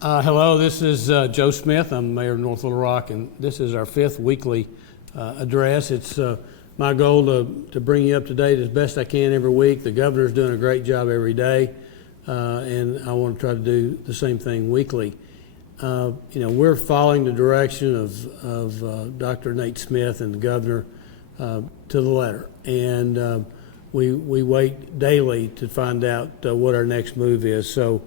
Hello, this is Joe Smith. I'm Mayor of North Little Rock, and this is our fifth weekly address. It's my goal to bring you up to date as best I can every week. The governor's doing a great job every day, and I want to try to do the same thing weekly. We're following the direction of Dr. Nate Smith and the governor to the letter, and we wait daily to find out what our next move is. So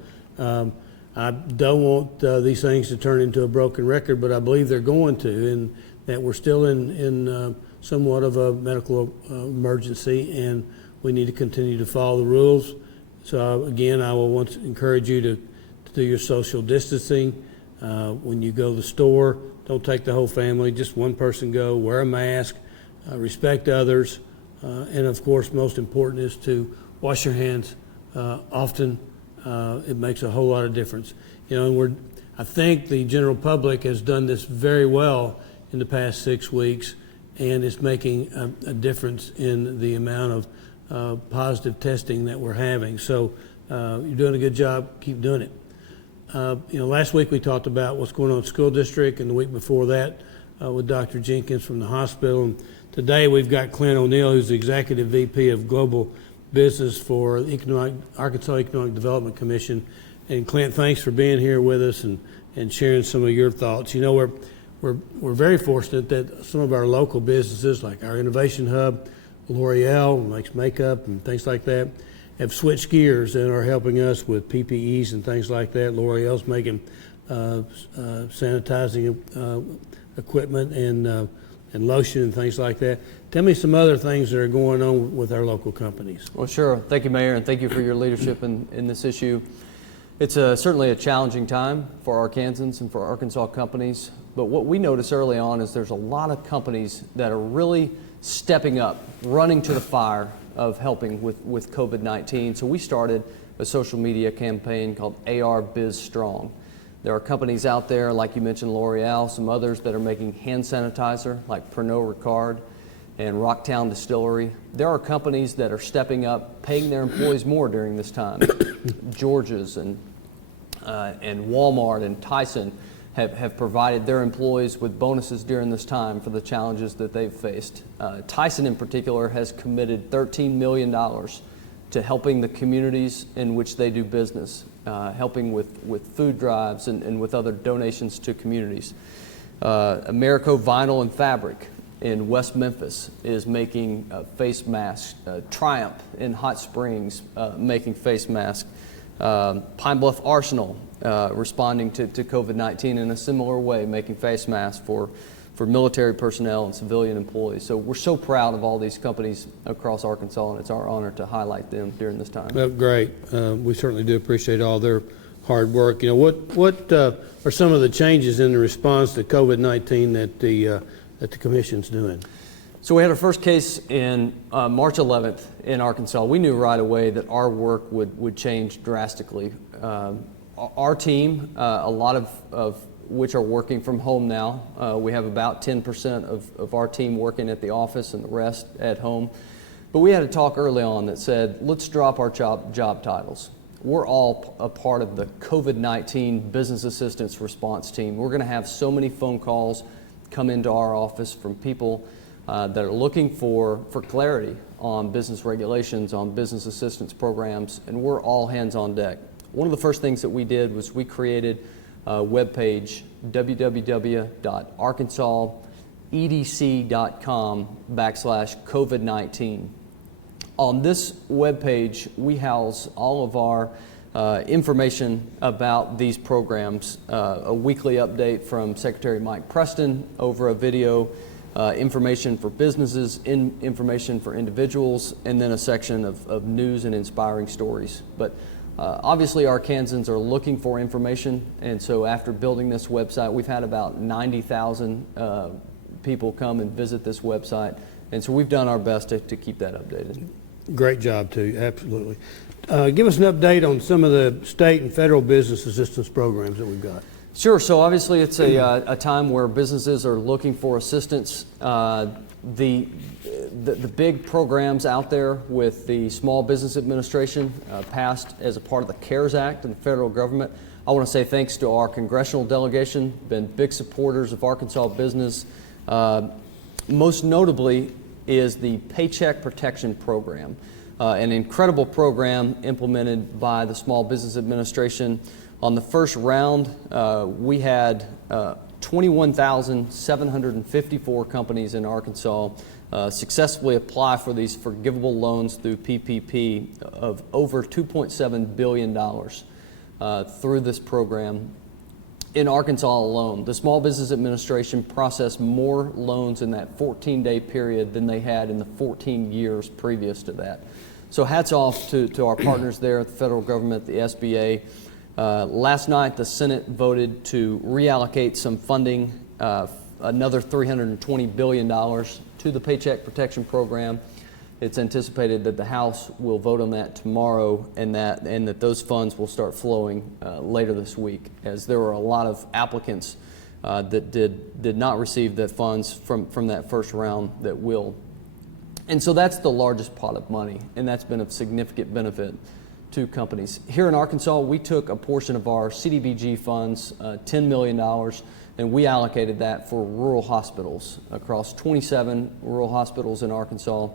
I don't want these things to turn into a broken record, but I believe they're going to, and that we're still in somewhat of a medical emergency, and we need to continue to follow the rules. So again, I will want to encourage you to do your social distancing. When you go to the store, don't take the whole family, just one person go, wear a mask, respect others, and of course, most important is to wash your hands often. It makes a whole lot of difference. I think the general public has done this very well in the past 6 weeks, and it's making a difference in the amount of positive testing that we're having. So you're doing a good job. Keep doing it. Last week we talked about what's going on in the school district, and the week before that with Dr. Jenkins from the hospital. And today we've got Clint O'Neill, who's the Executive VP of Global Business for Arkansas Economic Development Commission. And Clint, thanks for being here with us and sharing some of your thoughts. We're very fortunate that some of our local businesses, like our Innovation Hub, L'Oreal makes makeup and things like that, have switched gears and are helping us with PPEs and things like that. L'Oreal's making sanitizing equipment and lotion and things like that. Tell me some other things that are going on with our local companies. Well, sure. Thank you, Mayor, and thank you for your leadership in this issue. It's certainly a challenging time for Arkansans and for Arkansas companies, but what we noticed early on is there's a lot of companies that are really stepping up, running to the fire of helping with COVID-19. So we started a social media campaign called AR Biz Strong. There are companies out there, like you mentioned, L'Oreal, some others that are making hand sanitizer, like Pernod Ricard and Rocktown Distillery. There are companies that are stepping up, paying their employees more during this time. George's and Walmart and Tyson have provided their employees with bonuses during this time for the challenges that they've faced. Tyson in particular has committed $13 million to helping the communities in which they do business, helping with food drives and with other donations to communities. Americo Vinyl and Fabric in West Memphis is making face masks. Triumph in Hot Springs making face masks. Pine Bluff Arsenal responding to COVID-19 in a similar way, making face masks for military personnel and civilian employees. So we're so proud of all these companies across Arkansas, and it's our honor to highlight them during this time. Well, great. We certainly do appreciate all their hard work. What are some of the changes in the response to COVID-19 that the Commission's doing? So we had our first case in March 11th in Arkansas. We knew right away that our work would change drastically. Our team, a lot of which are working from home now. We have about 10% of our team working at the office and the rest at home. But we had a talk early on that said, let's drop our job titles. We're all a part of the COVID-19 business assistance response team. We're going to have so many phone calls come into our office from people that are looking for clarity on business regulations, on business assistance programs, and we're all hands on deck. One of the first things that we did was we created a webpage, www.arkansasedc.com/COVID-19. On this webpage, we house all of our information about these programs, a weekly update from Secretary Mike Preston over a video, information for businesses, information for individuals, and then a section of news and inspiring stories. But obviously, Arkansans are looking for information, and so after building this website, we've had about 90,000 people come and visit this website, and so we've done our best to keep that updated. Great job, too. Absolutely. Give us an update on some of the state and federal business assistance programs that we've got. Sure. So obviously, it's a time where businesses are looking for assistance. The big programs out there with the Small Business Administration passed as a part of the CARES Act and the federal government I want to say thanks to our congressional delegation, been big supporters of Arkansas business. Most notably is the Paycheck Protection Program, an incredible program implemented by the Small Business Administration. On the first round, we had 21,754 companies in Arkansas successfully apply for these forgivable loans through PPP of over $2.7 billion through this program. In Arkansas alone, the Small Business Administration processed more loans in that 14-day period than they had in the 14 years previous to that. So hats off to our partners there at the federal government, the SBA. Last night, the Senate voted to reallocate some funding, another $320 billion to the Paycheck Protection Program. It's anticipated that the House will vote on that tomorrow, and that those funds will start flowing later this week, as there were a lot of applicants that did not receive the funds from that first round that will. And so that's the largest pot of money, and that's been of significant benefit to companies. Here in Arkansas, we took a portion of our CDBG funds, $10 million, and we allocated that for rural hospitals across 27 rural hospitals in Arkansas,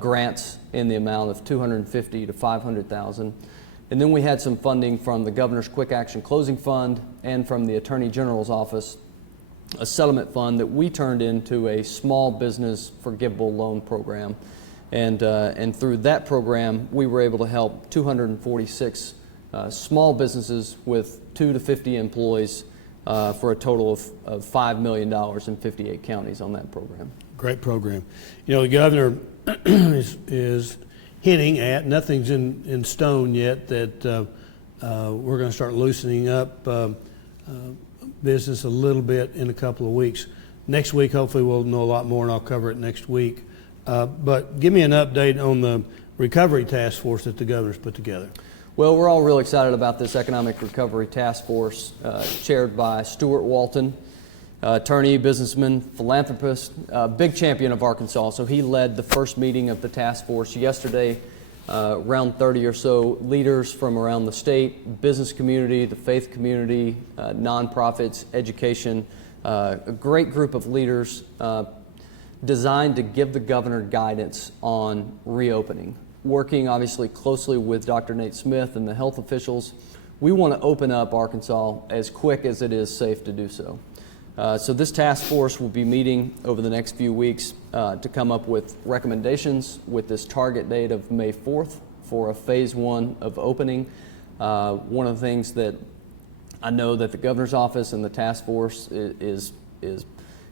grants in the amount of $250,000 to $500,000. And then we had some funding from the Governor's Quick Action Closing Fund and from the Attorney General's office, a settlement fund that we turned into a small business forgivable loan program. And through that program, we were able to help 246 small businesses with 2 to 50 employees for a total of $5 million in 58 counties on that program. Great program. You know, the governor is hinting at, nothing's in stone yet, that we're going to start loosening up business a little bit in a couple of weeks. Next week, hopefully, we'll know a lot more, and I'll cover it next week. But give me an update on the recovery task force that the governor's put together. Well, we're all real excited about this Economic Recovery Task Force chaired by Stuart Walton, attorney, businessman, philanthropist, big champion of Arkansas. So he led the first meeting of the task force yesterday. Around 30 or so leaders from around the state, business community, the faith community, nonprofits, education, a great group of leaders designed to give the governor guidance on reopening. Working obviously closely with Dr. Nate Smith and the health officials, we want to open up Arkansas as quick as it is safe to do so. So this task force will be meeting over the next few weeks to come up with recommendations with this target date of May 4th for a phase 1 of opening. One of the things that I know that the governor's office and the task force is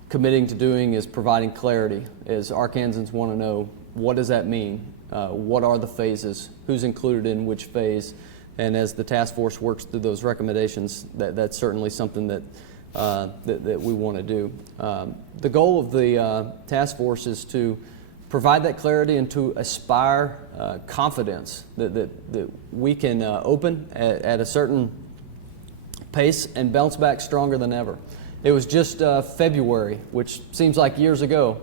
committing to doing is providing clarity, as Arkansans want to know, what does that mean? What are the phases? Who's included in which phase? And as the task force works through those recommendations, that's certainly something that we want to do. The goal of the task force is to provide that clarity and to aspire confidence that we can open at a certain pace and bounce back stronger than ever. It was just February, which seems like years ago,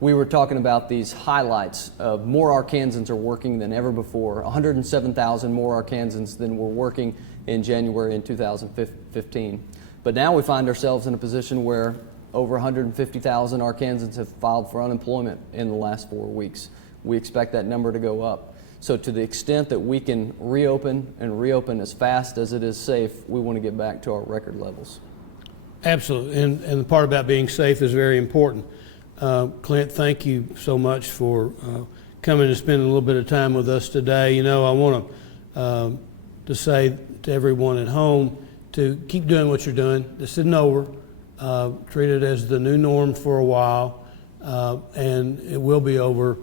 we were talking about these highlights of more Arkansans are working than ever before, 107,000 more Arkansans than were working in January in 2015. But now we find ourselves in a position where over 150,000 Arkansans have filed for unemployment in the last 4 weeks. We expect that number to go up. So to the extent that we can reopen and reopen as fast as it is safe, we want to get back to our record levels. Absolutely, and the part about being safe is very important. Clint, thank you so much for coming and spending a little bit of time with us today. You know, I want to say to everyone at home to keep doing what you're doing. This isn't over. Treat it as the new norm for a while, and it will be over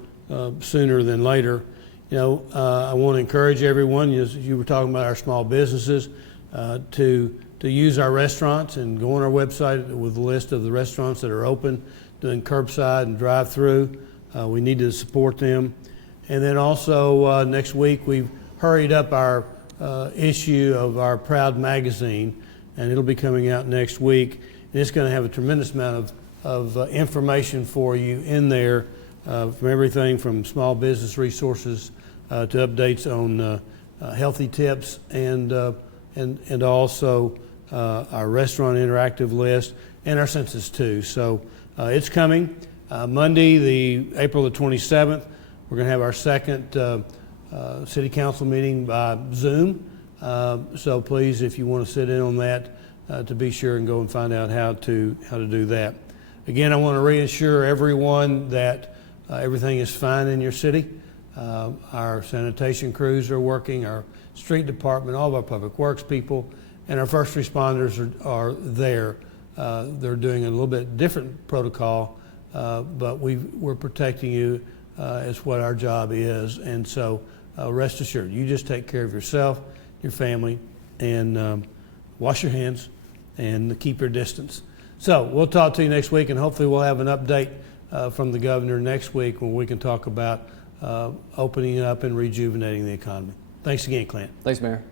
sooner than later. You know, I want to encourage everyone, as you were talking about our small businesses, to use our restaurants and go on our website with a list of the restaurants that are open, doing curbside and drive-through. We need to support them. And then also next week we've hurried up our issue of our Proud magazine, and it'll be coming out next week. And it's going to have a tremendous amount of information for you in there, from everything from small business resources to updates on healthy tips and and also our restaurant interactive list and our census too. So it's coming. Monday, April the 27th, we're going to have our second city council meeting by Zoom. So please, if you want to sit in on that, to be sure and go and find out how to do that. Again, I want to reassure everyone that everything is fine in your city. Our sanitation crews are working, our street department, all of our public works people, and our first responders are there. They're doing a little bit different protocol, but we're protecting you is what our job is. And so rest assured, you just take care of yourself, your family, and wash your hands and keep your distance. So we'll talk to you next week, and hopefully we'll have an update from the governor next week when we can talk about opening up and rejuvenating the economy. Thanks again, Clint. Thanks, Mayor.